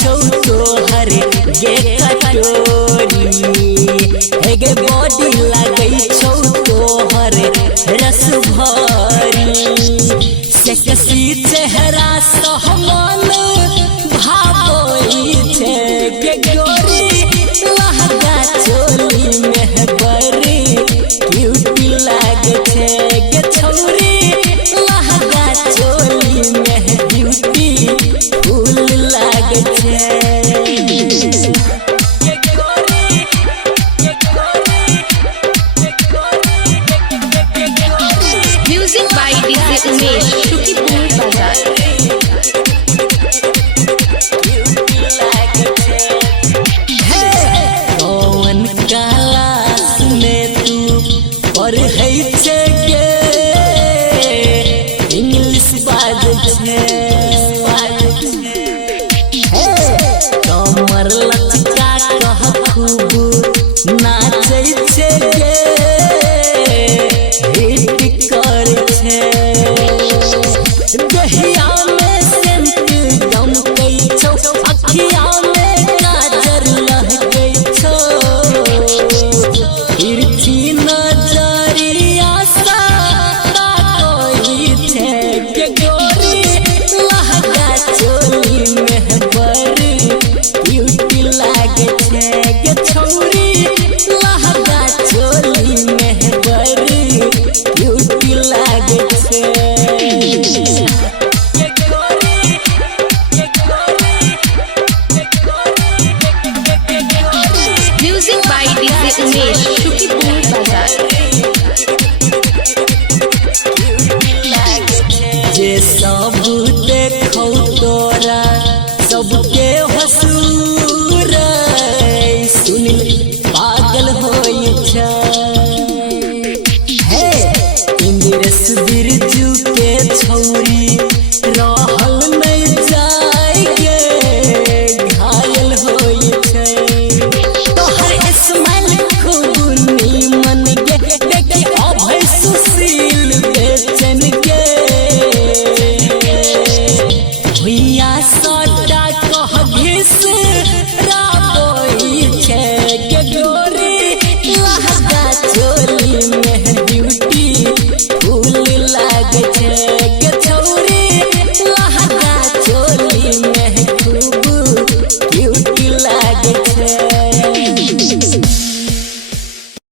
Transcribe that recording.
छौ तोहर गे कटोरी हेगे बॉडी लागै छौ तोहर रस भरी सेक्सी चेहरा सहमन भावई छे गे गोरी लहंगा चोली में बड़ी क्यूटी लागे छे गे छौरी लहंगा चोली में ब्यूटी फूल लागे छे music by DJ Umesh Shukipur बाजार। कौन क्लास में तू पढ़ै छे गे इंग्लिश बाजै छे